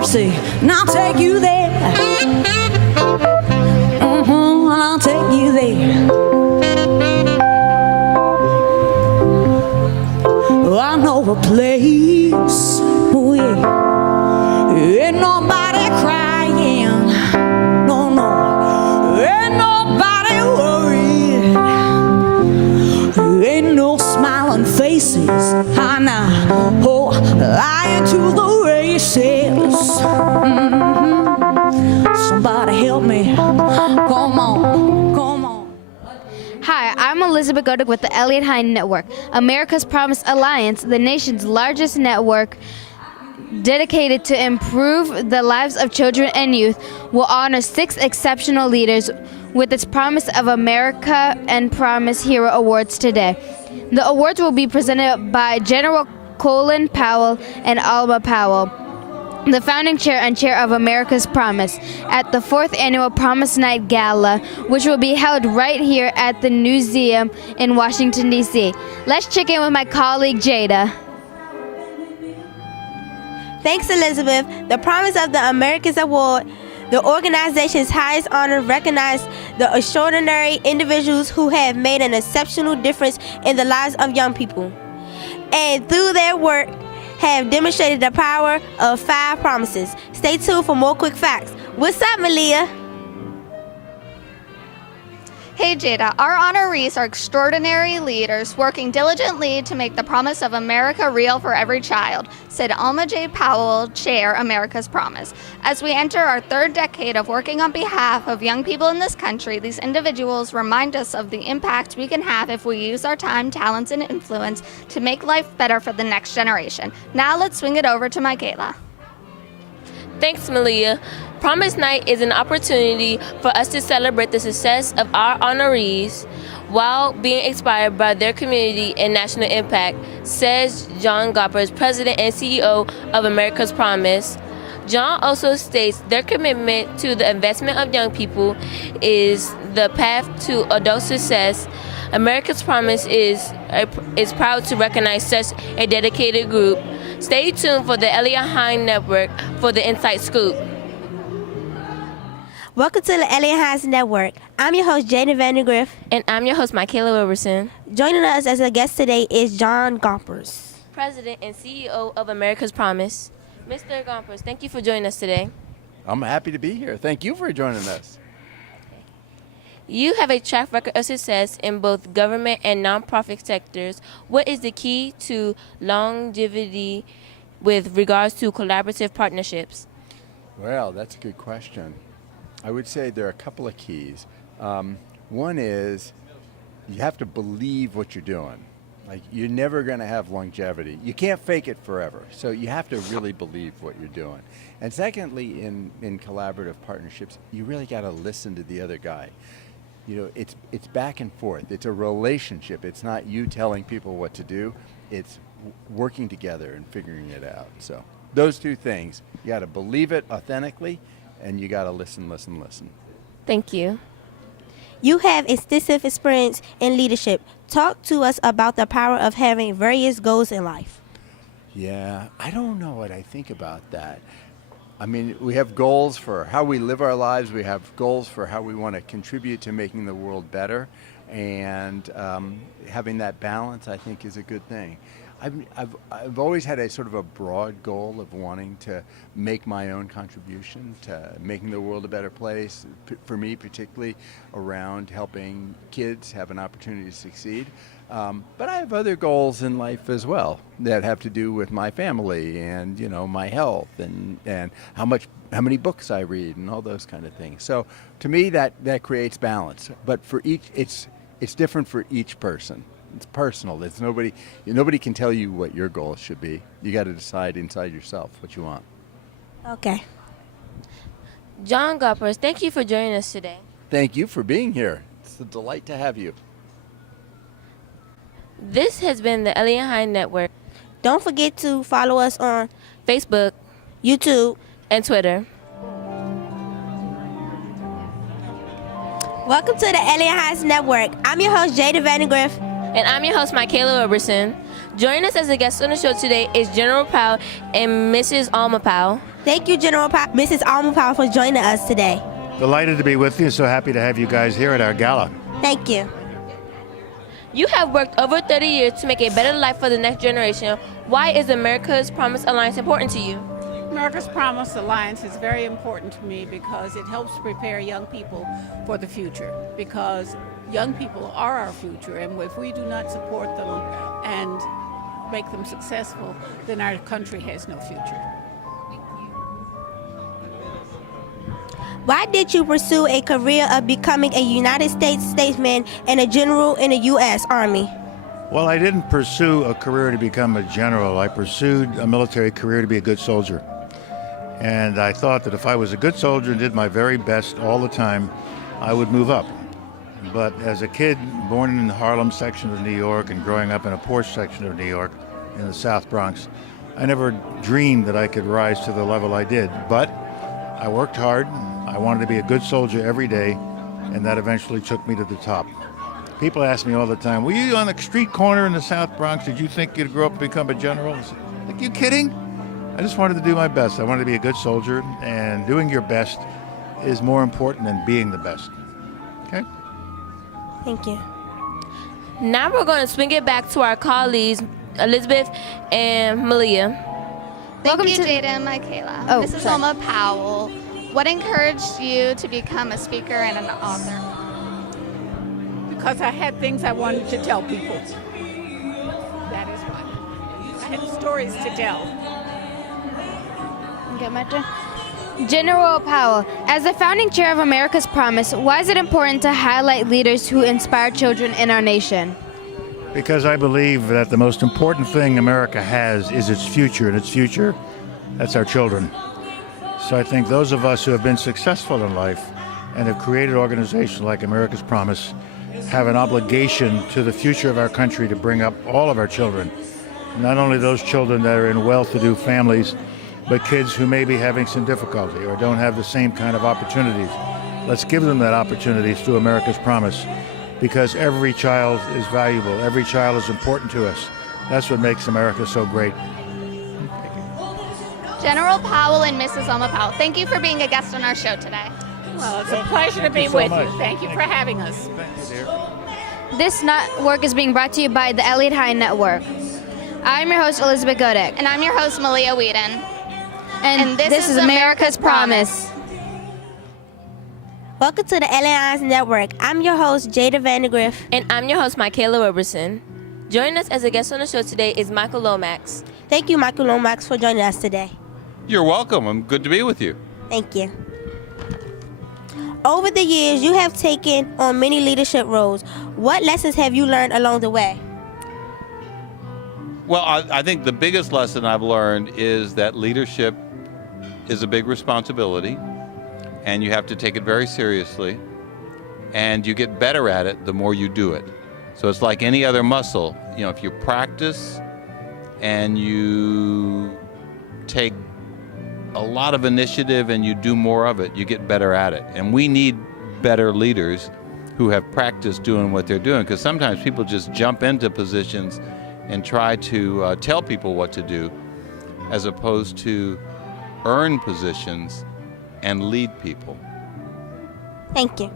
mercy, and I'll take you there. I'll take you there. I know a place, oh yeah, ain't nobody crying, no, no, ain't nobody worried, ain't no smiling faces, I know, oh, lying to the races. Somebody help me, come on, come on. Hi, I'm Elizabeth Godec with the Eliot Hine Network. America's Promise Alliance, the nation's largest network dedicated to improve the lives of children and youth, will honor 6 exceptional leaders with its Promise of America and Promise Hero Awards today. The awards will be presented by General Powell and Alma Powell, the founding chair and chair of America's Promise, at the 4th Annual Promise Night Gala, which will be held right here at the museum in Washington, D.C. Let's check in with my colleague, Jada. Thanks, Elizabeth. The Promise of the Americas Award, the organization's highest honor, recognizes the extraordinary individuals who have made an exceptional difference in the lives of young people, and through their work have demonstrated the power of 5 promises. Stay tuned for more quick facts. What's up, Malia? Hey Jada, our honorees are extraordinary leaders working diligently to make the promise of America real for every child, said Alma Powell, Chair, America's Promise. As we enter our 3rd decade of working on behalf of young people in this country, these individuals remind us of the impact we can have if we use our time, talents, and influence to make life better for the next generation. Now let's swing it over to Mykayla. Thanks, Malia. Promise Night is an opportunity for us to celebrate the success of our honorees while being inspired by their community and national impact, says John Gomperts, President and CEO of America's Promise. John also states their commitment to the investment of young people is the path to adult success. America's Promise is proud to recognize such a dedicated group. Stay tuned for the Eliot Hine Network for the Inside Scoop. Welcome to the Eliot Hine Network. I'm your host, Jada Vindergrift. And I'm your host, Mykayla Roberson. Joining us as a guest today is John Gomperts, President and CEO of America's Promise. Mr. Gomperts, thank you for joining us today. I'm happy to be here. Thank you for joining us. You have a track record of success in both government and nonprofit sectors. What is the key to longevity with regards to collaborative partnerships? Well, that's a good question. I would say there are a couple of keys. One is you have to believe what you're doing. Like, you're never going to have longevity. You can't fake it forever. So you have to really believe what you're doing. And secondly, in collaborative partnerships, you really got to listen to the other guy. You know, it's back and forth. It's a relationship. It's not you telling people what to do. It's working together and figuring it out. So those 2 things, you got to believe it authentically, and you got to listen. Thank you. you have extensive experience in leadership. Talk to us about the power of having various goals in life. Yeah, I don't know what I think about that. I mean, we have goals for how we live our lives. We have goals for how we want to contribute to making the world better. And having that balance, I think, is a good thing. I've always had a sort of a broad goal of wanting to make my own contribution to making the world a better place, for me particularly around helping kids have an opportunity to succeed. But I have other goals in life as well that have to do with my family and, you know, my health and how many books I read and all those kind of things. So to me that creates balance. But for each, it's different for each person. It's personal. It's nobody can tell you what your goals should be. You got to decide inside yourself what you want. Okay. John Gomperts, thank you for joining us today. Thank you for being here. It's a delight to have you. This has been the Eliot Hine Network. Don't forget to follow us on Facebook, YouTube, and Twitter. Welcome to the Eliot Hine Network. I'm your host, Jada Vindergrift. And I'm your host, Mykayla Roberson. Joining us as a guest on the show today is General Powell and Mrs. Alma Powell. Thank you, General Powell, Mrs. Alma Powell, for joining us today. Delighted to be with you. So happy to have you guys here at our gala. Thank you. You have worked over 30 years to make a better life for the next generation. Why is America's Promise Alliance important to you? America's Promise Alliance is very important to me because it helps prepare young people for the future. Because young people are our future, and if we do not support them and make them successful, then our country has no future. Why did you pursue a career of becoming a United States statesman and a general in the U.S. Army? Well, I didn't pursue a career to become a general. I pursued a military career to be a good soldier. And I thought that if I was a good soldier and did my very best all the time, I would move up. But as a kid born in the Harlem section of New York and growing up in a poor section of New York in the South Bronx, I never dreamed that I could rise to the level I did. But I worked hard. I wanted to be a good soldier every day, and that eventually took me to the top. People ask me all the time, were you on the street corner in the South Bronx? Did you think you'd grow up and become a general? I said, like, you kidding? I just wanted to do my best. I wanted to be a good soldier, and doing your best is more important than being the best. Okay? Thank you. Now we're going to swing it back to our colleagues, Elizabeth and Malia. Thank you, Jada and Mykayla. Oh, Mrs. sorry. Alma Powell, what encouraged you to become a speaker and an author? Because I had things I wanted to tell people. That is why. I had stories to tell. Get my turn. General Powell, as the founding chair of America's Promise, why is it important to highlight leaders who inspire children in our nation? Because I believe that the most important thing America has is its future, and its future, that's our children. So I think those of us who have been successful in life and have created organizations like America's Promise have an obligation to the future of our country to bring up all of our children. Not only those children that are in well-to-do families, but kids who may be having some difficulty or don't have the same kind of opportunities. Let's give them that opportunity through America's Promise, because every child is valuable. Every child is important to us. That's what makes America so great. General Powell and Mrs. Alma Powell, thank you for being a guest on our show today. Well, it's a pleasure to be so with much. you. Thank you for having us. Thank you, dear. This network is being brought to you by the Elliot Hine Network. I'm your host, Elizabeth Godec. And I'm your host, Malia Weedon. And this is America's Promise. Welcome to the Alliance Network. I'm your host, Jada Vindergrift. And I'm your host, Mykayla Roberson. Joining us as a guest on the show today is Michael Lomax. Thank you, Michael Lomax, for joining us today. You're welcome. I'm good to be with you. Thank you. Over the years, you have taken on many leadership roles. What lessons have you learned along the way? Well, I think the biggest lesson I've learned is that leadership is a big responsibility, and you have to take it very seriously, and you get better at it the more you do it. So it's like any other muscle. You know, if you practice and you take a lot of initiative and you do more of it, you get better at it. And we need better leaders who have practiced doing what they're doing, because sometimes people just jump into positions and try to tell people what to do, as opposed to earn positions and lead people. Thank you.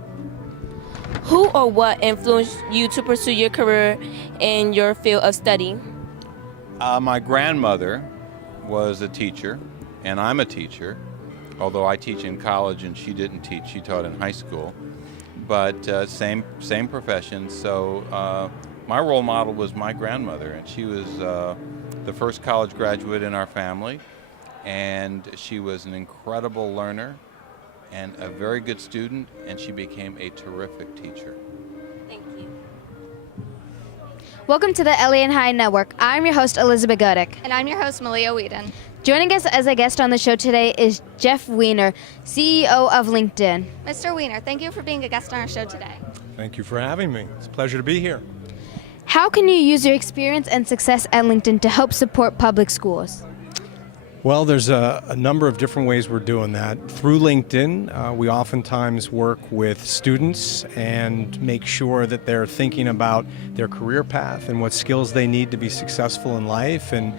Who or what influenced you to pursue your career in your field of study? My grandmother was a teacher, and I'm a teacher, although I teach in college and she didn't teach. She taught in high school, but same profession. So my role model was my grandmother, and she was the first college graduate in our family, and she was an incredible learner and a very good student, and she became a terrific teacher. Thank you. Welcome to the Elliot Hine Network. I'm your host, Elizabeth Godec. And I'm your host, Malia Weedon. Joining us as a guest on the show today is Jeff Weiner, CEO of LinkedIn. Mr. Weiner, thank you for being a guest on our show today. Thank you for having me. It's a pleasure to be here. How can you use your experience and success at LinkedIn to help support public schools? Well, there's a number of different ways we're doing that. Through LinkedIn, we oftentimes work with students and make sure that they're thinking about their career path and what skills they need to be successful in life. And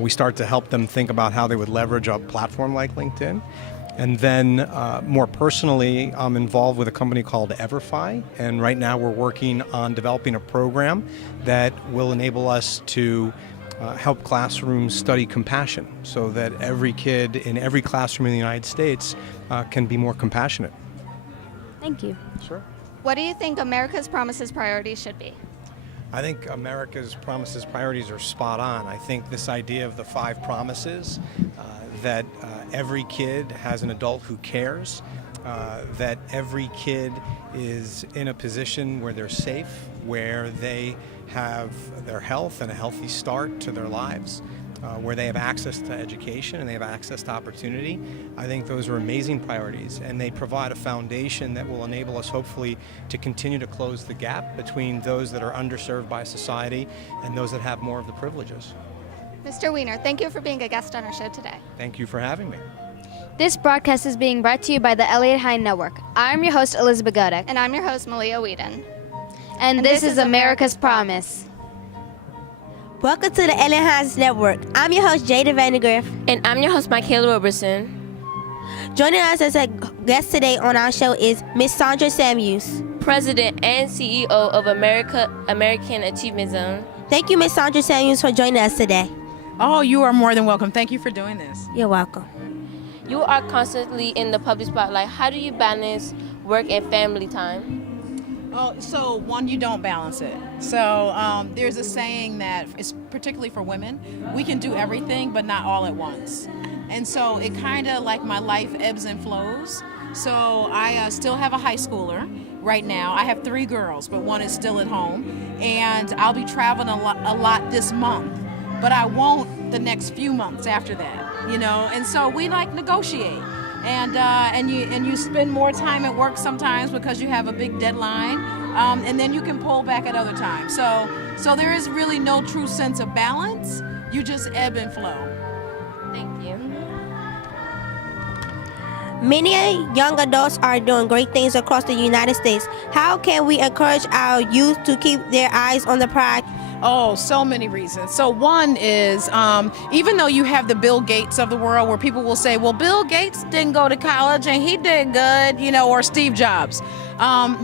we start to help them think about how they would leverage a platform like LinkedIn. And then more personally, I'm involved with a company called Everfi. And right now we're working on developing a program that will enable us to help classrooms study compassion so that every kid in every classroom in the United States can be more compassionate. Thank you. Sure. What do you think America's Promises priorities should be? I think America's Promises priorities are spot on. I think this idea of the 5 promises, that every kid has an adult who cares, that every kid is in a position where they're safe, where they have their health and a healthy start to their lives, where they have access to education and they have access to opportunity. I think those are amazing priorities, and they provide a foundation that will enable us hopefully to continue to close the gap between those that are underserved by society and those that have more of the privileges. Mr. Weiner, thank you for being a guest on our show today. Thank you for having me. This broadcast is being brought to you by the Eliot Hine Network. I'm your host, Elizabeth Godec. And I'm your host, Malia Weedon. And this is America's Promise. Welcome to the Eliot Hine Network. I'm your host, Jada Vindergrift. And I'm your host, Mykayla Roberson. Joining us as a guest today on our show is Miss Sandra Samuels, President and CEO of American Achievement Zone. Thank you, Miss Sandra Samuels, for joining us today. Oh, you are more than welcome. Thank you for doing this. You're welcome. You are constantly in the public spotlight. How do you balance work and family time? Oh, so one, you don't balance it. So there's a saying that is particularly for women, we can do everything, but not all at once. And so it kind of like my life ebbs and flows. So I still have a high schooler right now. I have 3 girls, but one is still at home. And I'll be traveling a lot this month, but I won't the next few months after that, you know? And so we like negotiate. And you spend more time at work sometimes because you have a big deadline, and then you can pull back at other times. So there is really no true sense of balance. You just ebb and flow. Thank you. Many young adults are doing great things across the United States. How can we encourage our youth to keep their eyes on the prize? Oh, so many reasons. So one is, even though you have the Bill Gates of the world where people will say, well, Bill Gates didn't go to college and he did good, you know, or Steve Jobs.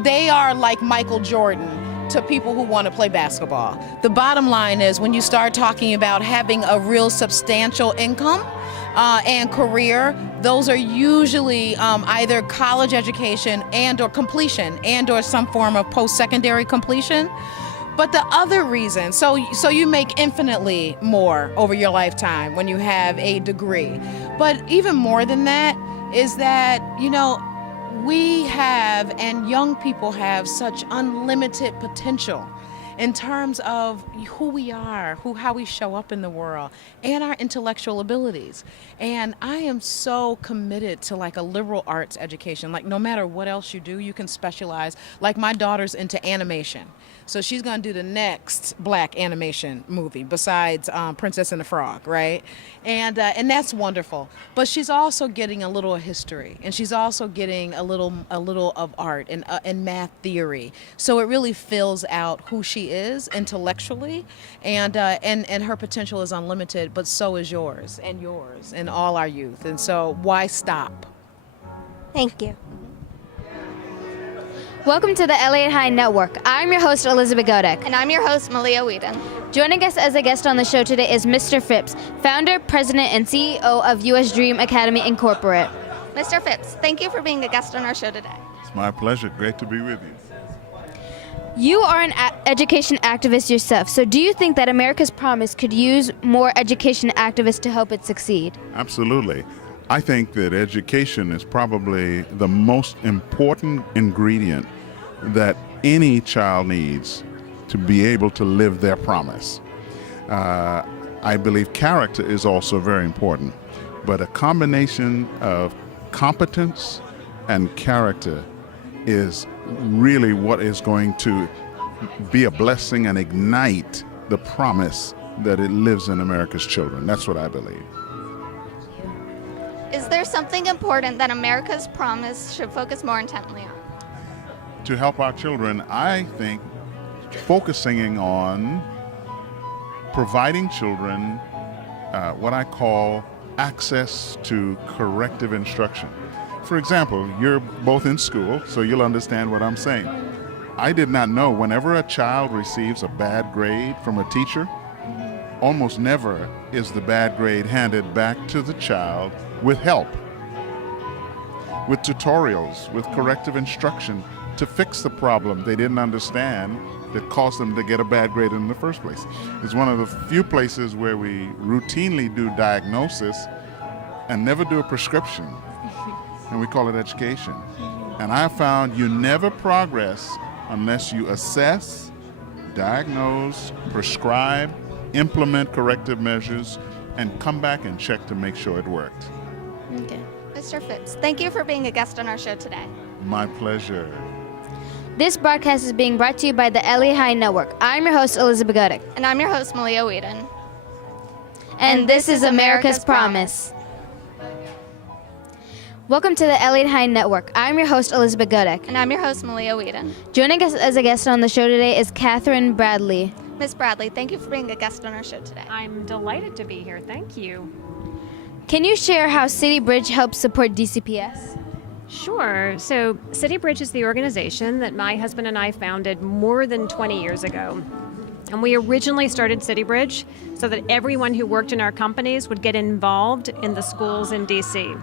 They are like Michael Jordan to people who want to play basketball. The bottom line is when you start talking about having a real substantial income and career, those are usually either college education and or completion and or some form of post-secondary completion. But the other reason, so you make infinitely more over your lifetime when you have a degree. But even more than that is that, you know, we have and young people have such unlimited potential in terms of who we are, how we show up in the world, and our intellectual abilities. And I am so committed to like a liberal arts education. Like no matter what else you do, you can specialize. Like my daughter's into animation. So she's gonna do the next black animation movie besides Princess and the Frog, right? And that's wonderful. But she's also getting a little of history, and she's also getting a little of art and math theory. So it really fills out who she is intellectually, and her potential is unlimited. But so is yours and all our youth. And so why stop? Thank you. Welcome to the Eliot Hine Network. I'm your host, Elizabeth Godec. And I'm your host, Malia Weedon. Joining us as a guest on the show today is Mr. Phipps, founder, president, and CEO of US Dream Academy Incorporated. Mr. Phipps, thank you for being a guest on our show today. It's my pleasure. Great to be with you. You are an education activist yourself, so do you think that America's Promise could use more education activists to help it succeed? Absolutely. I think that education is probably the most important ingredient that any child needs to be able to live their promise. I believe character is also very important, but a combination of competence and character is really what is going to be a blessing and ignite the promise that it lives in America's children. That's what I believe. something important that America's Promise should focus more intently on? To help our children, I think focusing on providing children what I call access to corrective instruction. For example, you're both in school, so you'll understand what I'm saying. I did not know whenever a child receives a bad grade from a teacher, almost never is the bad grade handed back to the child with help, with tutorials, with corrective instruction to fix the problem they didn't understand that caused them to get a bad grade in the first place. It's one of the few places where we routinely do diagnosis and never do a prescription, and we call it education. And I found you never progress unless you assess, diagnose, prescribe, implement corrective measures, and come back and check to make sure it worked. Okay. Mr. Phipps, thank you for being a guest on our show today. My pleasure. This broadcast is being brought to you by the Elliot Hine Network. I'm your host, Elizabeth Godec. And I'm your host, Malia Weedon. And this is America's Promise. Welcome to the Elliot Hine Network. I'm your host, Elizabeth Godec. And I'm your host, Malia Weedon. Joining us as a guest on the show today is Catherine Bradley. Ms. Bradley, thank you for being a guest on our show today. I'm delighted to be here. Thank you. Can you share how City Bridge helps support DCPS? Sure. So City Bridge is the organization that my husband and I founded more than 20 years ago. And we originally started City Bridge so that everyone who worked in our companies would get involved in the schools in DC.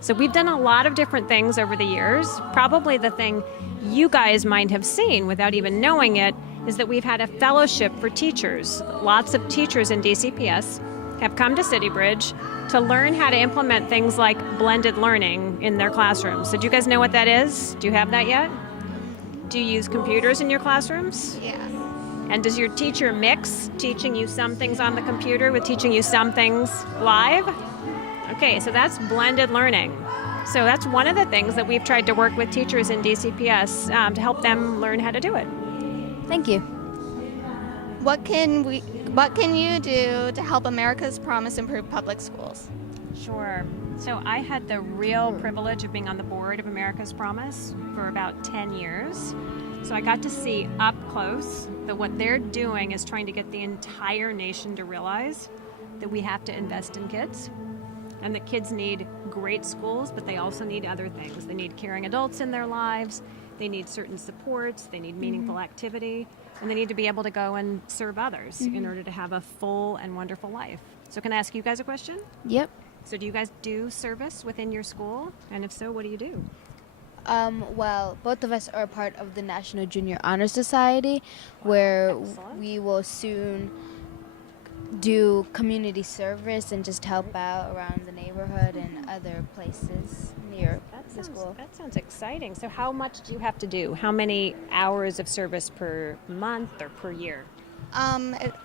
So we've done a lot of different things over the years. Probably the thing you guys might have seen without even knowing it is that we've had a fellowship for teachers. Lots of teachers in DCPS have come to City Bridge to learn how to implement things like blended learning in their classrooms. So do you guys know what that is? Do you have that yet? Do you use computers in your classrooms? Yeah. And does your teacher mix teaching you some things on the computer with teaching you some things live? Okay, so that's blended learning. So that's one of the things that we've tried to work with teachers in DCPS to help them learn how to do it. Thank you. What can you do to help America's Promise improve public schools? Sure. So I had the real privilege of being on the board of America's Promise for about 10 years. So I got to see up close that what they're doing is trying to get the entire nation to realize that we have to invest in kids and that kids need great schools, but they also need other things. They need caring adults in their lives. They need certain supports. They need meaningful activity. And they need to be able to go and serve others in order to have a full and wonderful life. So can I ask you guys a question? Yep. So do you guys do service within your school? And if so, what do you do? Well, both of us are part of the National Junior Honor Society, where we will soon do community service and just help out around the neighborhood and other places near the school. That sounds exciting. So how much do you have to do? How many hours of service per month or per year?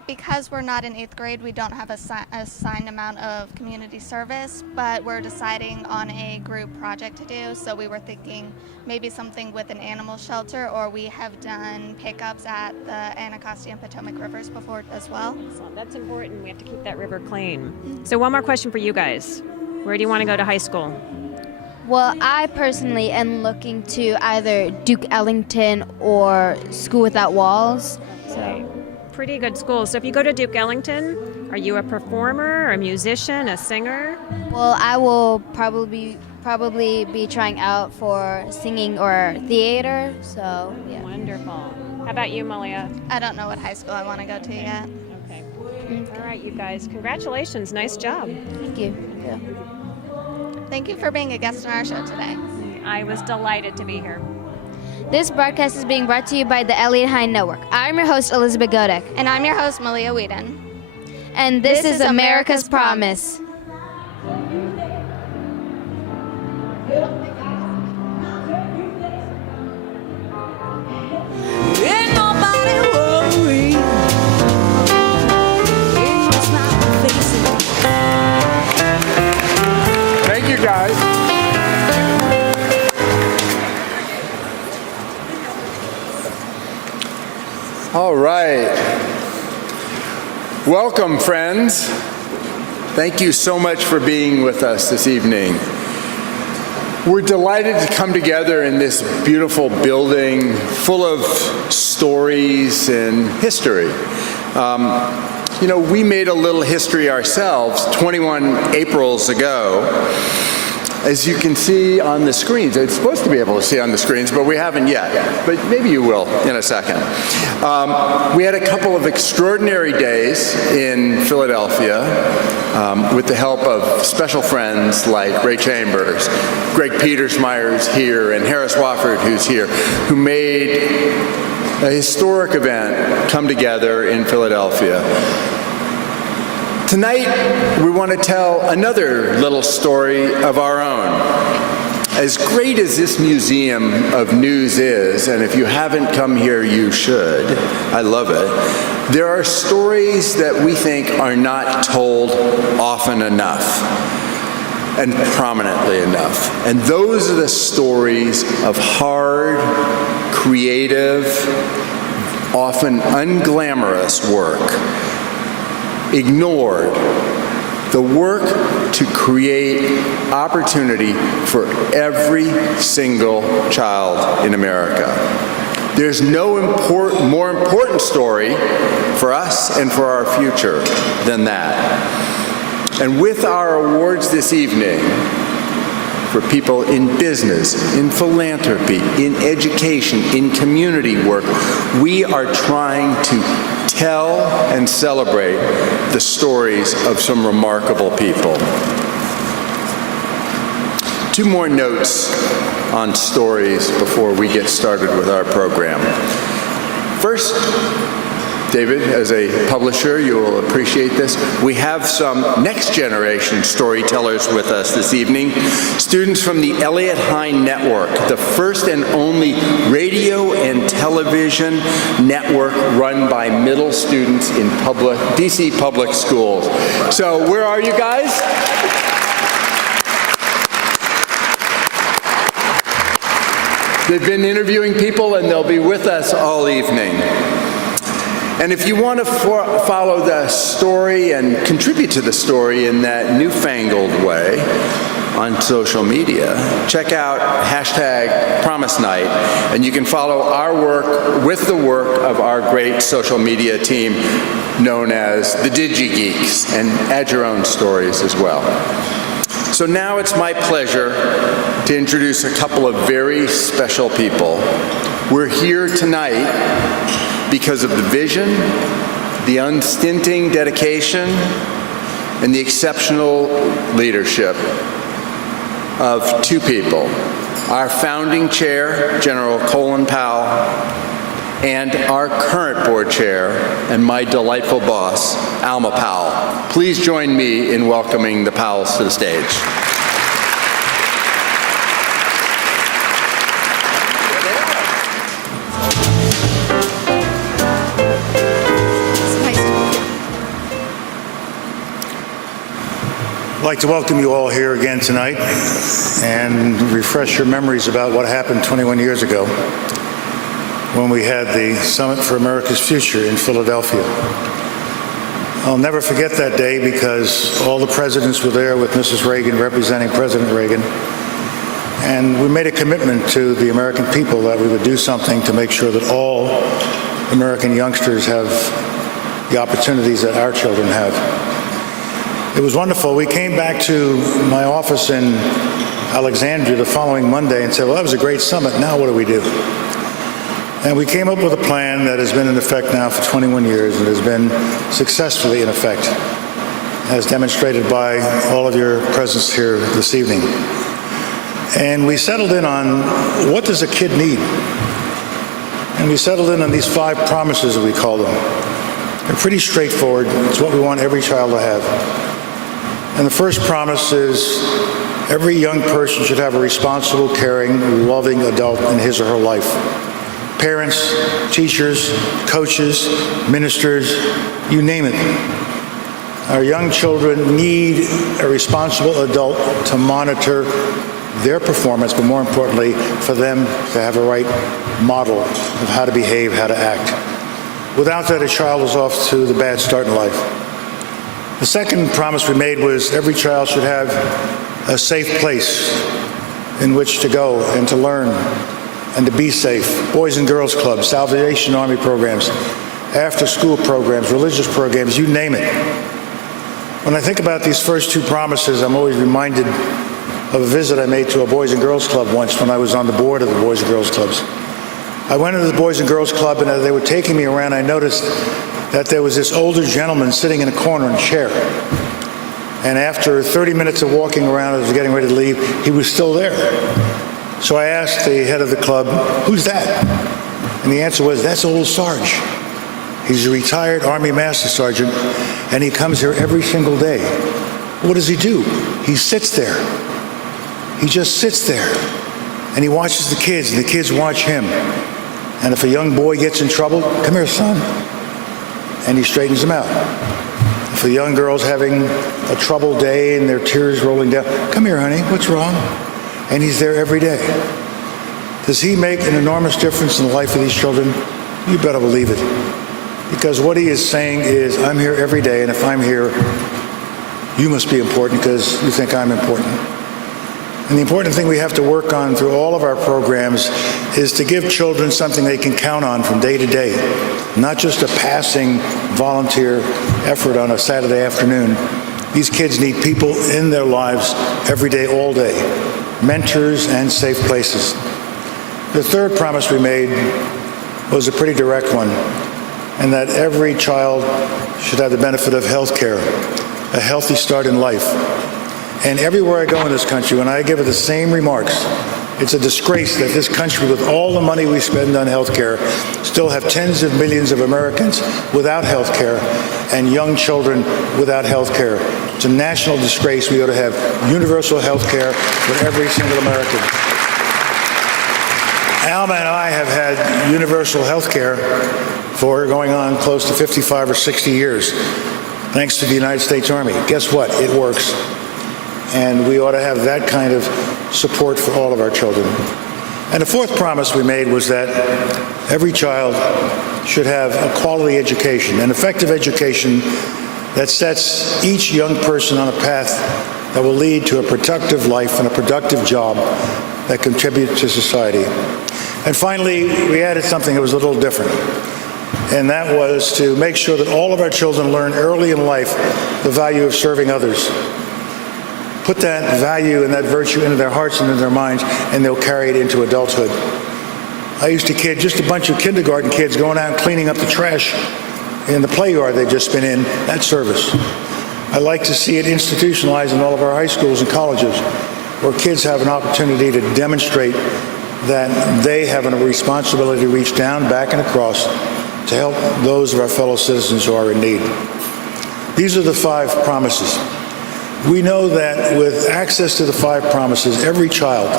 Because we're not in 8th grade, we don't have a assigned amount of community service, but we're deciding on a group project to do. So we were thinking maybe something with an animal shelter, or we have done pickups at the Anacostia and Potomac rivers before as well. Excellent. That's important. We have to keep that river clean. So one more question for you guys. Where do you want to go to high school? Well, I personally am looking to either Duke Ellington or School Without Walls. Okay. Pretty good schools. So if you go to Duke Ellington, are you a performer, a musician, a singer? Well, I will probably be trying out for singing or theater, so yeah. Wonderful. How about you, Malia? I don't know what high school I want to go to yet. Okay. All right, you guys. Congratulations. Nice job. Thank you. Yeah. Thank you for being a guest on our show today. I was delighted to be here. This broadcast is being brought to you by the Elliot Hine Network. I'm your host, Elizabeth Godec. And I'm your host, Malia Weedon. And this is America's Promise. Ain't nobody worried. Ain't no smiling faces. Thank you, guys. All right. Welcome, friends. Thank you so much for being with us this evening. We're delighted to come together in this beautiful building full of stories and history. You know, we made a little history ourselves 21 Aprils ago. As you can see on the screens, it's supposed to be able to see on the screens, but we haven't yet. But maybe you will in a second. We had a couple of extraordinary days in Philadelphia with the help of special friends like Ray Chambers, Greg Petersmeyer's here, and Harris Wofford, who's here, who made a historic event come together in Philadelphia. Tonight, we want to tell another little story of our own. As great as this museum of news is, and if you haven't come here, you should, I love it, there are stories that we think are not told often enough and prominently enough. And those are the stories of hard, creative, often unglamorous work, ignored, the work to create opportunity for every single child in America. There's no more important story for us and for our future than that. And with our awards this evening, for people in business, in philanthropy, in education, in community work, we are trying to tell and celebrate the stories of some remarkable people. Two more notes on stories before we get started with our program. First, David, as a publisher, you will appreciate this. We have some next generation storytellers with us this evening. Students from the Eliot Hine Network, the first and only radio and television network run by middle students in DC public schools. So where are you guys? They've been interviewing people and they'll be with us all evening. And if you want to follow the story and contribute to the story in that newfangled way on social media, check out #Promise Night, and you can follow our work with the work of our great social media team known as the DigiGeeks, and add your own stories as well. So now it's my pleasure to introduce a couple of very special people. We're here tonight because of the vision, the unstinting dedication, and the exceptional leadership of two people. Our founding chair, General Powell, and our current board chair and my delightful boss, Alma Powell. Please join me in welcoming the Powells to the stage. I'd like to welcome you all here again tonight and refresh your memories about what happened 21 years ago when we had the Summit for America's Future in Philadelphia. I'll never forget that day because all the presidents were there with Mrs. Reagan representing President Reagan. And we made a commitment to the American people that we would do something to make sure that all American youngsters have the opportunities that our children have. It was wonderful. We came back to my office in Alexandria the following Monday and said, well, that was a great summit. Now what do we do? And we came up with a plan that has been in effect now for 21 years and has been successfully in effect, as demonstrated by all of your presence here this evening. And we settled in on what does a kid need? And we settled in on these 5 promises, as we call them. They're pretty straightforward. It's what we want every child to have. And the first promise is every young person should have a responsible, caring, loving adult in his or her life. Parents, teachers, coaches, ministers, you name it. Our young children need a responsible adult to monitor their performance, but more importantly, for them to have a right model of how to behave, how to act. Without that, a child is off to the bad start in life. The second promise we made was every child should have a safe place in which to go and to learn and to be safe. Boys and Girls Clubs, Salvation Army programs, after-school programs, religious programs, you name it. When I think about these first two promises, I'm always reminded of a visit I made to a Boys and Girls Club once when I was on the board of the Boys and Girls Clubs. I went into the Boys and Girls Club, and as they were taking me around, I noticed that there was this older gentleman sitting in a corner in a chair. And after 30 minutes of walking around, as I was getting ready to leave, he was still there. So I asked the head of the club, "Who's that?" And the answer was, "That's old Sarge. He's a retired Army Master Sergeant, and he comes here every single day." What does he do? He sits there. He just sits there, and he watches the kids, and the kids watch him. And if a young boy gets in trouble, "Come here, son," and he straightens him out. If a young girl's having a troubled day and their tears rolling down, "Come here, honey, what's wrong?" And he's there every day. Does he make an enormous difference in the life of these children? You better believe it. Because what he is saying is, I'm here every day, and if I'm here, you must be important because you think I'm important. And the important thing we have to work on through all of our programs is to give children something they can count on from day to day, not just a passing volunteer effort on a Saturday afternoon. These kids need people in their lives every day, all day, mentors and safe places. The third promise we made was a pretty direct one, and that every child should have the benefit of health care, a healthy start in life. And everywhere I go in this country, when I give it the same remarks, it's a disgrace that this country, with all the money we spend on health care, still have tens of millions of Americans without health care and young children without health care. It's a national disgrace. We ought to have universal health care for every single American. Alma and I have had universal health care for going on close to 55 or 60 years, thanks to the United States Army. Guess what? It works. And we ought to have that kind of support for all of our children. And the fourth promise we made was that every child should have a quality education, an effective education that sets each young person on a path that will lead to a productive life and a productive job that contributes to society. And finally, we added something that was a little different, and that was to make sure that all of our children learn early in life the value of serving others. Put that value and that virtue into their hearts and into their minds, and they'll carry it into adulthood. I used to kid just a bunch of kindergarten kids going out and cleaning up the trash in the play yard they'd just been in. That's service. I like to see it institutionalized in all of our high schools and colleges, where kids have an opportunity to demonstrate that they have a responsibility to reach down, back, and across to help those of our fellow citizens who are in need. These are the 5 promises. We know that with access to the 5 promises, every child,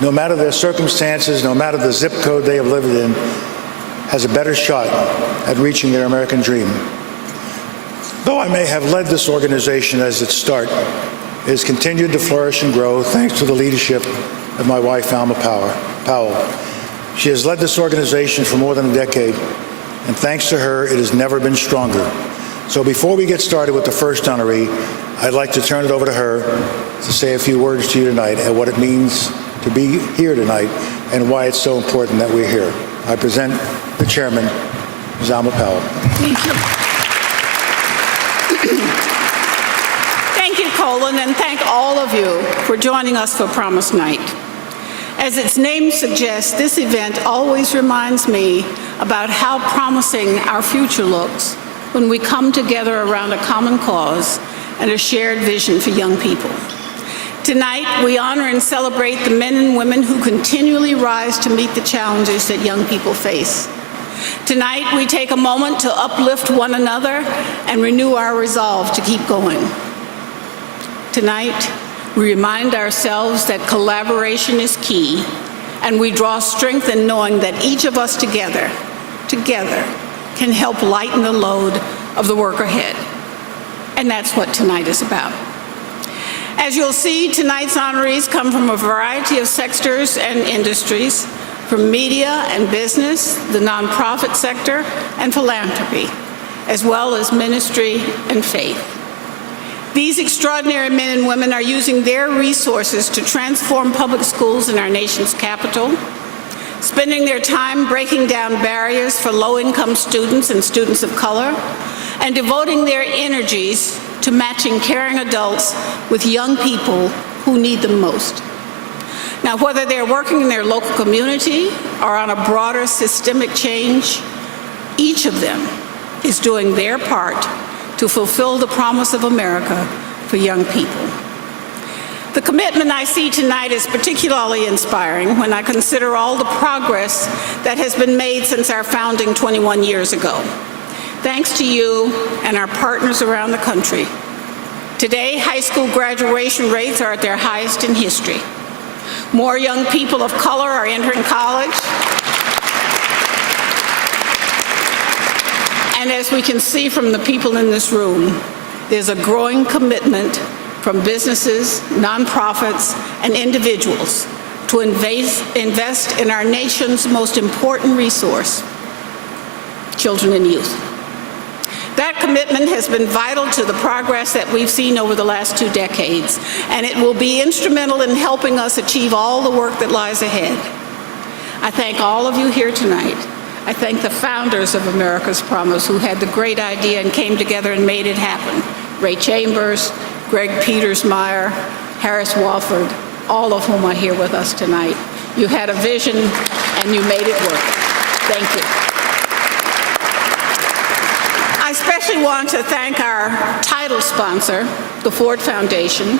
no matter their circumstances, no matter the zip code they have lived in, has a better shot at reaching their American dream. Though I may have led this organization as its start, it has continued to flourish and grow thanks to the leadership of my wife, Alma Powell. She has led this organization for more than a decade, and thanks to her, it has never been stronger. So before we get started with the first honoree, I'd like to turn it over to her to say a few words to you tonight and what it means to be here tonight and why it's so important that we're here. I present the chairman, Ms. Alma Powell. Thank you. Thank you, Colin, and thank all of you for joining us for Promise Night. As its name suggests, this event always reminds me about how promising our future looks when we come together around a common cause and a shared vision for young people. Tonight, we honor and celebrate the men and women who continually rise to meet the challenges that young people face. Tonight, we take a moment to uplift one another and renew our resolve to keep going. Tonight, we remind ourselves that collaboration is key, and we draw strength in knowing that each of us together, can help lighten the load of the work ahead. And that's what tonight is about. As you'll see, tonight's honorees come from a variety of sectors and industries, from media and business, the nonprofit sector, and philanthropy, as well as ministry and faith. These extraordinary men and women are using their resources to transform public schools in our nation's capital, spending their time breaking down barriers for low-income students and students of color, and devoting their energies to matching caring adults with young people who need them most. Now, whether they're working in their local community or on a broader systemic change, each of them is doing their part to fulfill the promise of America for young people. The commitment I see tonight is particularly inspiring when I consider all the progress that has been made since our founding 21 years ago. Thanks to you and our partners around the country. Today, high school graduation rates are at their highest in history. More young people of color are entering college. And as we can see from the people in this room, there's a growing commitment from businesses, nonprofits, and individuals to invest in our nation's most important resource, children and youth. That commitment has been vital to the progress that we've seen over the last 2 decades, and it will be instrumental in helping us achieve all the work that lies ahead. I thank all of you here tonight. I thank the founders of America's Promise who had the great idea and came together and made it happen. Ray Chambers, Greg Petersmeyer, Harris Wofford, all of whom are here with us tonight. You had a vision and you made it work. Thank you. I especially want to thank our title sponsor, the Ford Foundation,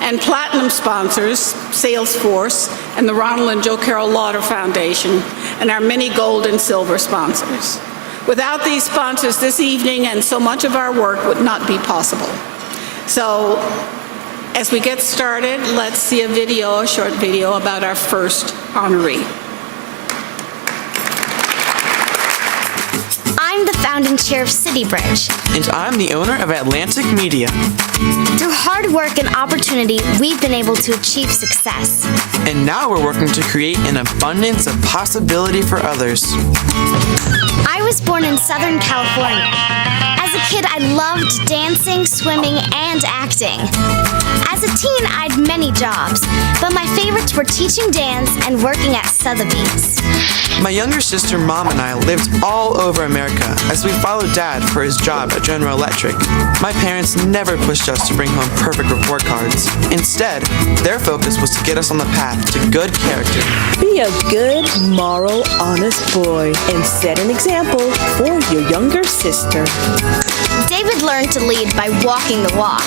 and platinum sponsors, Salesforce and the Ronald and Joe Carroll Lauder Foundation, and our many gold and silver sponsors. Without these sponsors, this evening and so much of our work would not be possible. So, as we get started, let's see a short video about our first honoree. I'm the founding chair of CityBridge. And I'm the owner of Atlantic Media. Through hard work and opportunity, we've been able to achieve success. And now we're working to create an abundance of possibility for others. I was born in Southern California. As a kid, I loved dancing, swimming, and acting. As a teen, I had many jobs, but my favorites were teaching dance and working at Sotheby's. My younger sister, Mom, and I lived all over America as we followed Dad for his job at General Electric. My parents never pushed us to bring home perfect report cards. Instead, their focus was to get us on the path to good character. Be a good, moral, honest boy and set an example for your younger sister. David learned to lead by walking the walk.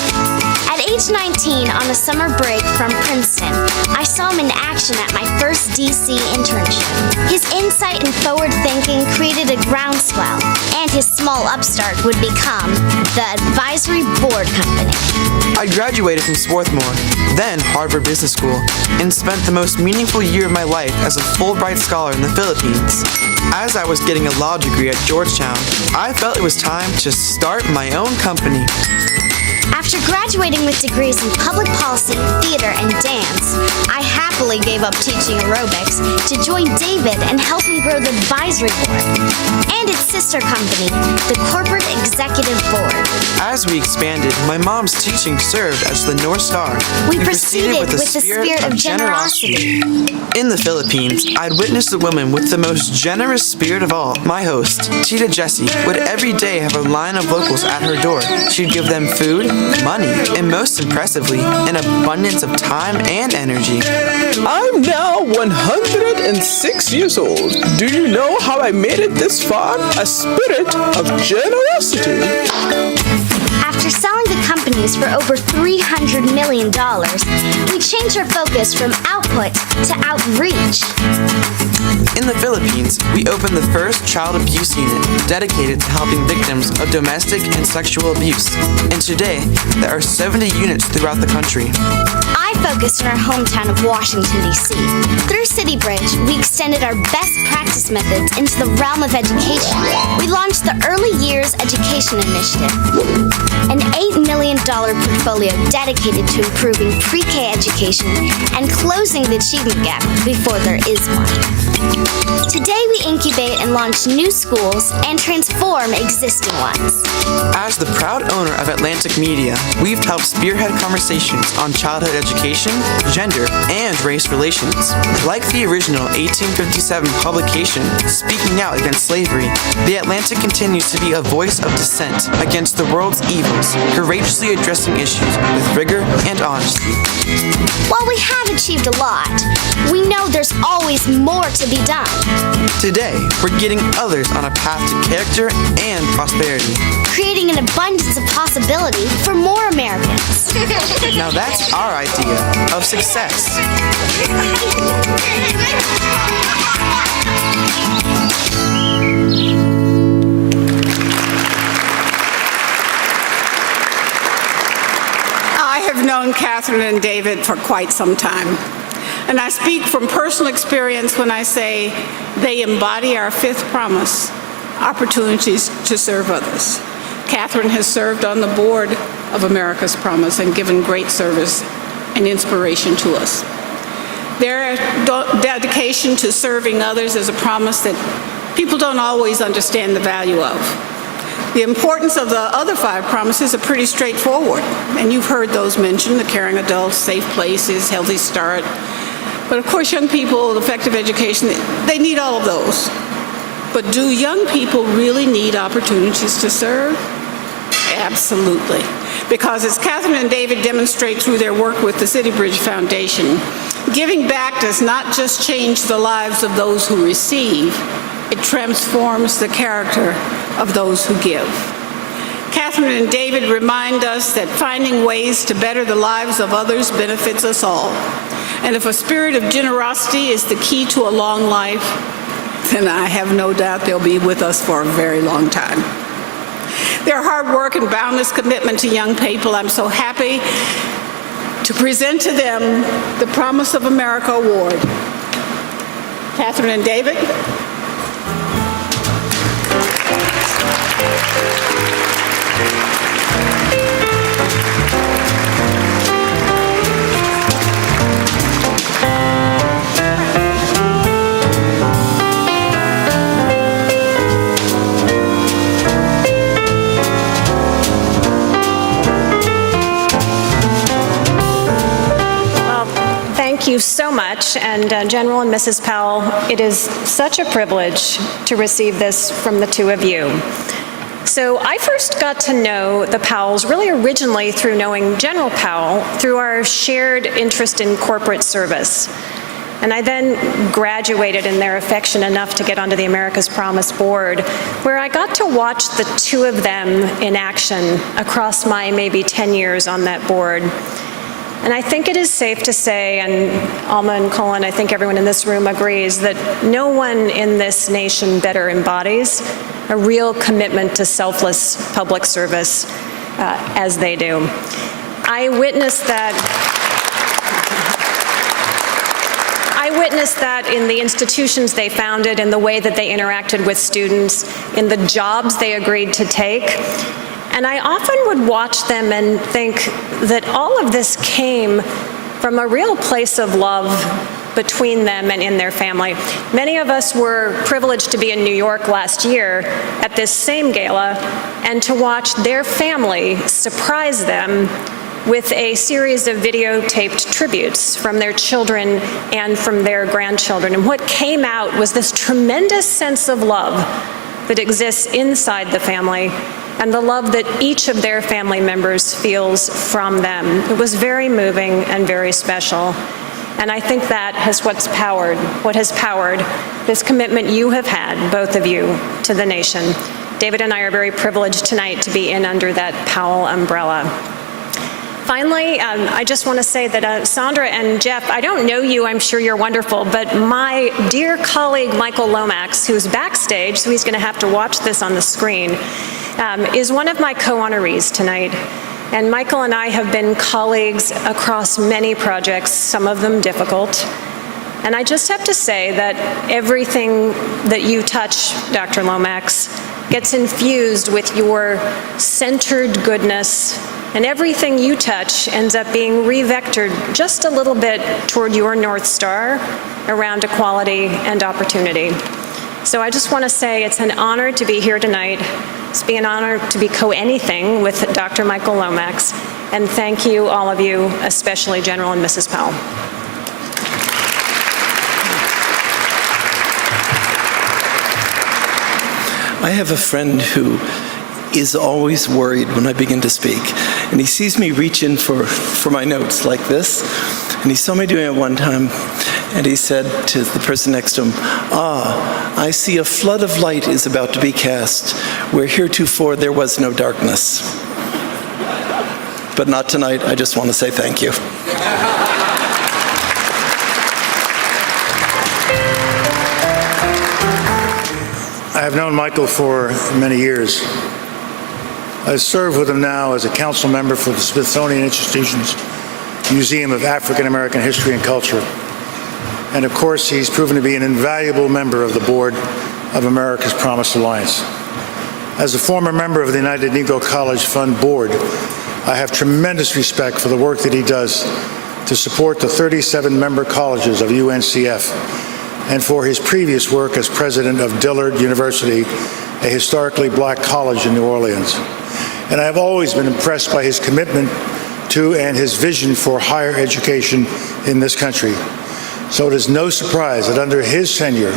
At age 19, on a summer break from Princeton, I saw him in action at my first DC internship. His insight and forward thinking created a groundswell, and his small upstart would become the Advisory Board Company. I graduated from Swarthmore, then Harvard Business School, and spent the most meaningful year of my life as a Fulbright scholar in the Philippines. As I was getting a law degree at Georgetown, I felt it was time to start my own company. After graduating with degrees in public policy, theater, and dance, I happily gave up teaching aerobics to join David and help him grow the advisory board and its sister company, the Corporate Executive Board. As we expanded, my mom's teaching served as the North Star. We proceeded with the spirit of generosity. In the Philippines, I'd witnessed a woman with the most generous spirit of all. My host, Tita Jessie, would every day have a line of locals at her door. She'd give them food, money, and most impressively, an abundance of time and energy. I'm now 106 years old. Do you know how I made it this far? A spirit of generosity. After selling the companies for over $300 million, we changed our focus from output to outreach. In the Philippines, we opened the first child abuse unit dedicated to helping victims of domestic and sexual abuse. And today, there are 70 units throughout the country. I focused on our hometown of Washington, D.C. Through CityBridge, we extended our best practice methods into the realm of education. We launched the Early Years Education Initiative, an $8 million portfolio dedicated to improving pre-K education and closing the achievement gap before there is one. Today, we incubate renovate and launch new schools and transform existing ones. As the proud owner of Atlantic Media, we've helped spearhead conversations on childhood education, gender, and race relations. Like the original 1857 publication, Speaking Out Against Slavery, The Atlantic continues to be a voice of dissent against the world's evils, courageously addressing issues with rigor and honesty. While we have achieved a lot, we know there's always more to be done. Today, we're getting others on a path to character and prosperity. Creating an abundance of possibility for more Americans. Now that's our idea of success. I have known Catherine and David for quite some time. And I speak from personal experience when I say they embody our fifth promise, opportunities to serve others. Catherine has served on the board of America's Promise and given great service and inspiration to us. Their dedication to serving others is a promise that people don't always understand the value of. The importance of the other 5 promises are pretty straightforward, and you've heard those mentioned: the caring adults, safe places, healthy start. But of course, young people, effective education, they need all of those. But do young people really need opportunities to serve? Absolutely. Because as Catherine and David demonstrate through their work with the City Bridge Foundation, giving back does not just change the lives of those who receive, it transforms the character of those who give. Catherine and David remind us that finding ways to better the lives of others benefits us all. And if a spirit of generosity is the key to a long life, then I have no doubt they'll be with us for a very long time. Their hard work and boundless commitment to young people, I'm so happy to present to them the Promise of America Award. Catherine and David. Thank you so much, and General and Mrs. Powell, it is such a privilege to receive this from the two of you. So I first got to know the Powells really originally through knowing General Powell through our shared interest in corporate service. And I then graduated in their affection enough to get onto the America's Promise board, where I got to watch the two of them in action across my maybe 10 years on that board. And I think it is safe to say, and Alma and Colin, I think everyone in this room agrees, that no one in this nation better embodies a real commitment to selfless public service as they do. I witnessed that in the institutions they founded, in the way that they interacted with students, in the jobs they agreed to take. And I often would watch them and think that all of this came from a real place of love between them and in their family. Many of us were privileged to be in New York last year at this same gala and to watch their family surprise them with a series of videotaped tributes from their children and from their grandchildren. And what came out was this tremendous sense of love that exists inside the family and the love that each of their family members feels from them. It was very moving and very special. And I think that is what has powered this commitment you have had, both of you, to the nation. David and I are very privileged tonight to be in under that Powell umbrella. Finally, I just want to say that Sandra and Jeff, I don't know you, I'm sure you're wonderful, but my dear colleague Michael Lomax, who's backstage, so he's going to have to watch this on the screen, is one of my co-honorees tonight. And Michael and I have been colleagues across many projects, some of them difficult. And I just have to say that everything that you touch, Dr. Lomax, gets infused with your centered goodness, and everything you touch ends up being re-vectored just a little bit toward your North Star around equality and opportunity. So I just want to say it's an honor to be here tonight. It's been an honor to be co-anything with Dr. Michael Lomax. And thank you, all of you, especially General and Mrs. Powell. I have a friend who is always worried when I begin to speak. And he sees me reach in for my notes like this. And he saw me doing it one time. And he said to the person next to him, I see a flood of light is about to be cast, where heretofore there was no darkness. But not tonight. I just want to say thank you. I have known Michael for many years. I serve with him now as a council member for the Smithsonian Institution's Museum of African American History and Culture. And of course, he's proven to be an invaluable member of the board of America's Promise Alliance. As a former member of the United Negro College Fund Board, I have tremendous respect for the work that he does to support the 37 member colleges of UNCF and for his previous work as president of Dillard University, a historically black college in New Orleans. And I have always been impressed by his commitment to and his vision for higher education in this country. So it is no surprise that under his tenure,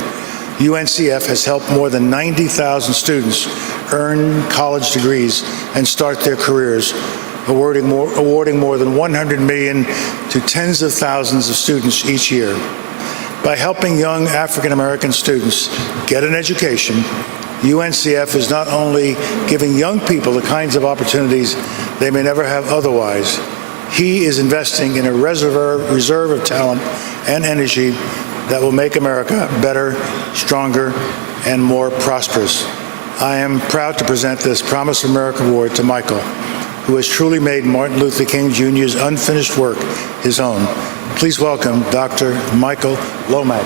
UNCF has helped more than 90,000 students earn college degrees and start their careers, awarding more than $100 million to tens of thousands of students each year. By helping young African American students get an education, UNCF is not only giving young people the kinds of opportunities they may never have otherwise, he is investing in a reserve of talent and energy that will make America better, stronger, and more prosperous. I am proud to present this Promise America Award to Michael, who has truly made Martin Luther King Jr.'s unfinished work his own. Please welcome Dr. Michael Lomax.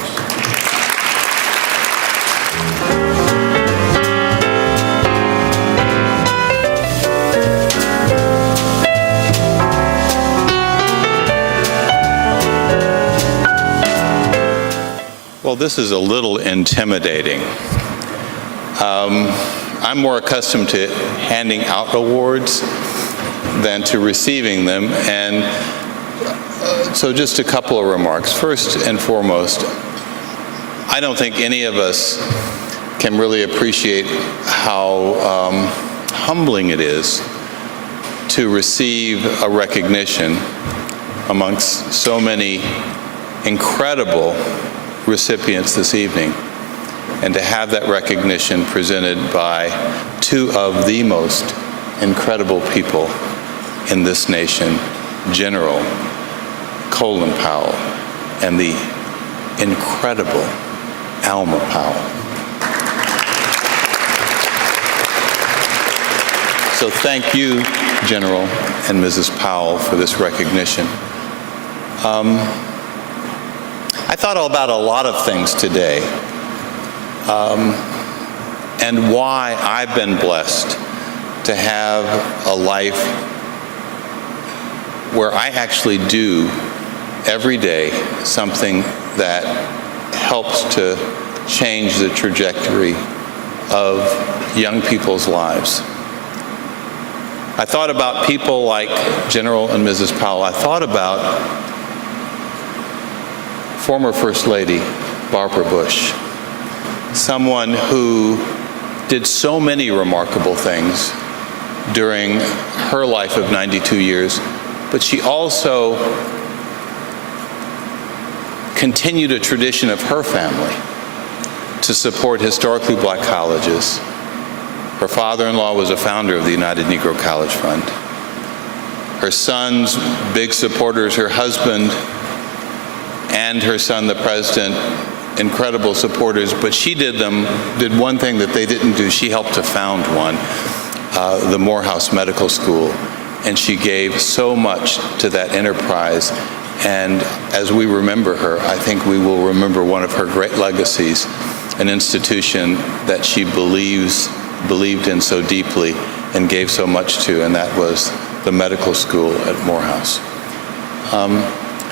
Well, this is a little intimidating. I'm more accustomed to handing out awards than to receiving them, and so just a couple of remarks. First and foremost, I don't think any of us can really appreciate how humbling it is to receive a recognition amongst so many incredible recipients this evening, and to have that recognition presented by two of the most incredible people in this nation, General Powell and the incredible Alma Powell. So thank you, General and Mrs. Powell, for this recognition. I thought about a lot of things today, and why I've been blessed to have a life where I actually do every day something that helps to change the trajectory of young people's lives. I thought about people like General and Mrs. Powell. I thought about former First Lady Barbara Bush, someone who did so many remarkable things during her life of 92 years, but she also continued a tradition of her family to support historically black colleges. Her father-in-law was a founder of the United Negro College Fund. Her sons, big supporters, her husband and her son, the president, incredible supporters, but she did one thing that they didn't do. She helped to found one, the Morehouse Medical School, and she gave so much to that enterprise. And as we remember her, I think we will remember one of her great legacies, an institution that she believed in so deeply and gave so much to, and that was the medical school at Morehouse.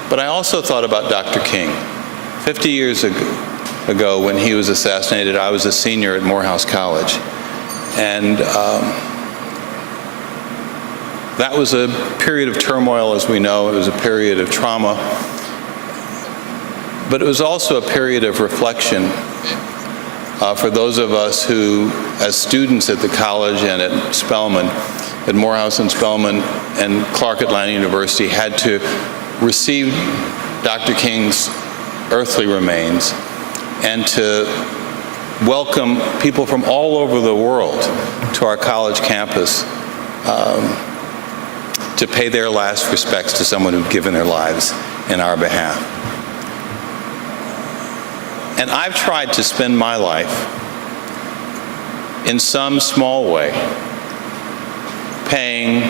But I also thought about Dr. King. 50 years ago when he was assassinated, I was a senior at Morehouse College. And that was a period of turmoil, as we know. It was a period of trauma. But it was also a period of reflection for those of us who, as students at the college and at Spelman, at Morehouse and Spelman and Clark Atlanta University, had to receive Dr. King's earthly remains and to welcome people from all over the world to our college campus to pay their last respects to someone who'd given their lives in our behalf. And I've tried to spend my life in some small way paying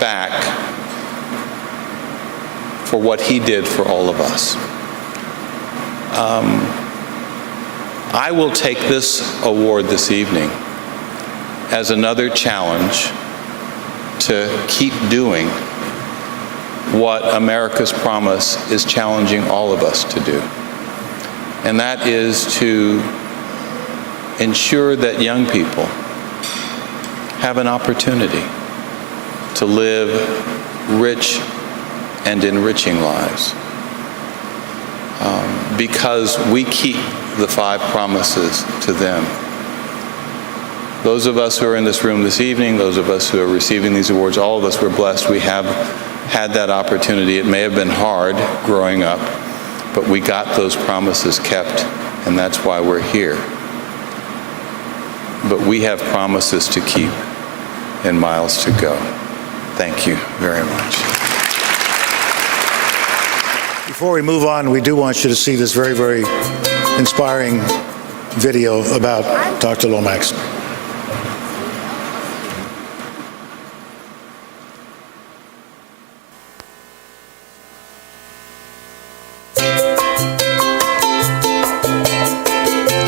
back for what he did for all of us. I will take this award this evening as another challenge to keep doing what America's Promise is challenging all of us to do. And that is to ensure that young people have an opportunity to live rich and enriching lives. Because we keep the 5 promises to them. Those of us who are in this room this evening, those of us who are receiving these awards, all of us were blessed. We have had that opportunity. It may have been hard growing up, but we got those promises kept, and that's why we're here. But we have promises to keep and miles to go. Thank you very much. Before we move on, we do want you to see this very, very inspiring video about Dr. Lomax.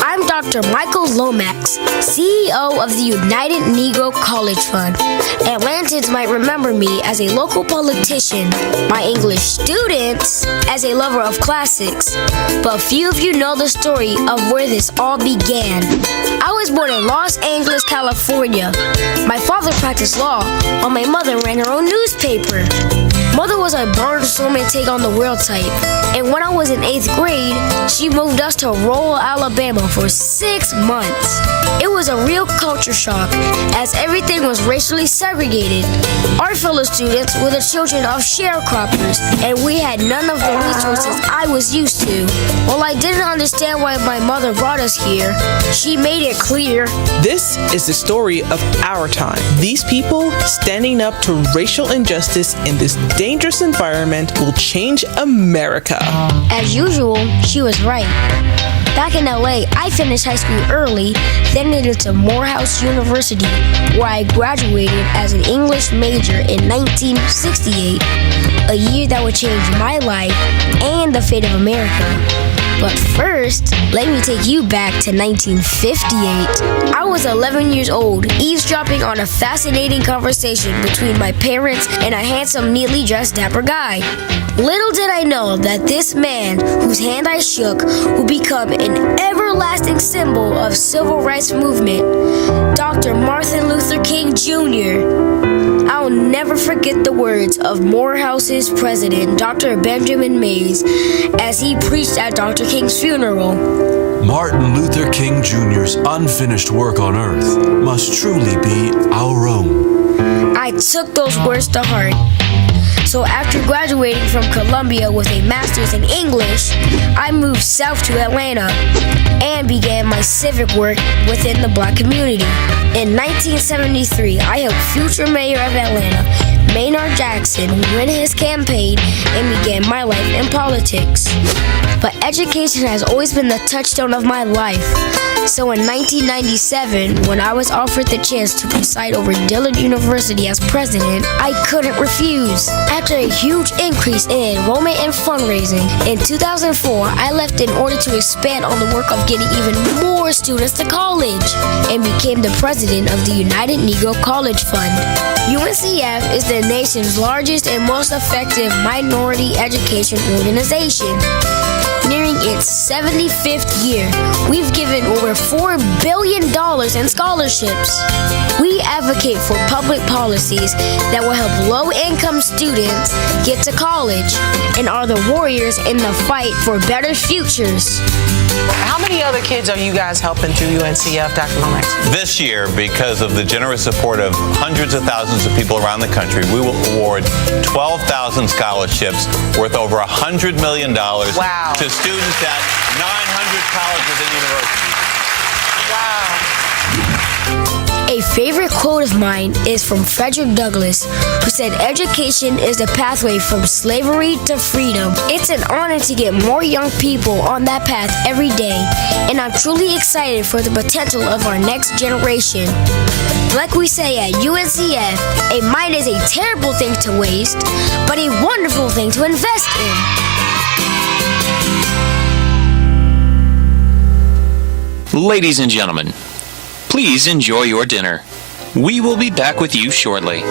I'm Dr. Michael Lomax, CEO of the United Negro College Fund. Atlantans might remember me as a local politician, my English students as a lover of classics, but few of you know the story of where this all began. I was born in Los Angeles, California. My father practiced law, while my mother ran her own newspaper. Mother was a barnstorming take on the world type, and when I was in 8th grade, she moved us to rural Alabama for 6 months. It was a real culture shock, as everything was racially segregated. Our fellow students were the children of sharecroppers, and we had none of the resources I was used to. While I didn't understand why my mother brought us here, she made it clear. This is the story of our time. These people standing up to racial injustice in this dangerous environment will change America. As usual, she was right. Back in LA, I finished high school early, then headed to Morehouse University, where I graduated as an English major in 1968, a year that would change my life and the fate of America. But first, let me take you back to 1958. I was 11 years old, eavesdropping on a fascinating conversation between my parents and a handsome, neatly dressed, dapper guy. Little did I know that this man, whose hand I shook, would become an everlasting symbol of civil rights movement, Dr. Martin Luther King Jr. I'll never forget the words of Morehouse's president, Dr. Benjamin Mays, as he preached at Dr. King's funeral. Martin Luther King Jr.'s unfinished work on earth must truly be our own. I took those words to heart. So after graduating from Columbia with a master's in English, I moved south to Atlanta and began my civic work within the Black community. In 1973, I helped future mayor of Atlanta, Maynard Jackson, win his campaign and began my life in politics. But education has always been the touchstone of my life. So in 1997, when I was offered the chance to preside over Dillard University as president, I couldn't refuse. After a huge increase in enrollment and fundraising, in 2004, I left in order to expand on the work of getting even more students to college and became the president of the United Negro College Fund. UNCF is the nation's largest and most effective minority education organization. Nearing its 75th year. We've given over $4 billion in scholarships. We advocate for public policies that will help low-income students get to college and are the warriors in the fight for better futures. How many other kids are you guys helping through UNCF, Dr. Lomax? This year, because of the generous support of hundreds of thousands of people around the country, we will award 12,000 scholarships worth over $100 million to students at 900 colleges and universities. Wow. A favorite quote of mine is from Frederick Douglass, who said, "Education is the pathway from slavery to freedom." It's an honor to get more young people on that path every day, and I'm truly excited for the potential of our next generation. Like we say at UNCF, a mind is a terrible thing to waste, but a wonderful thing to invest in. Ladies and gentlemen, please enjoy your dinner. We will be back with you shortly.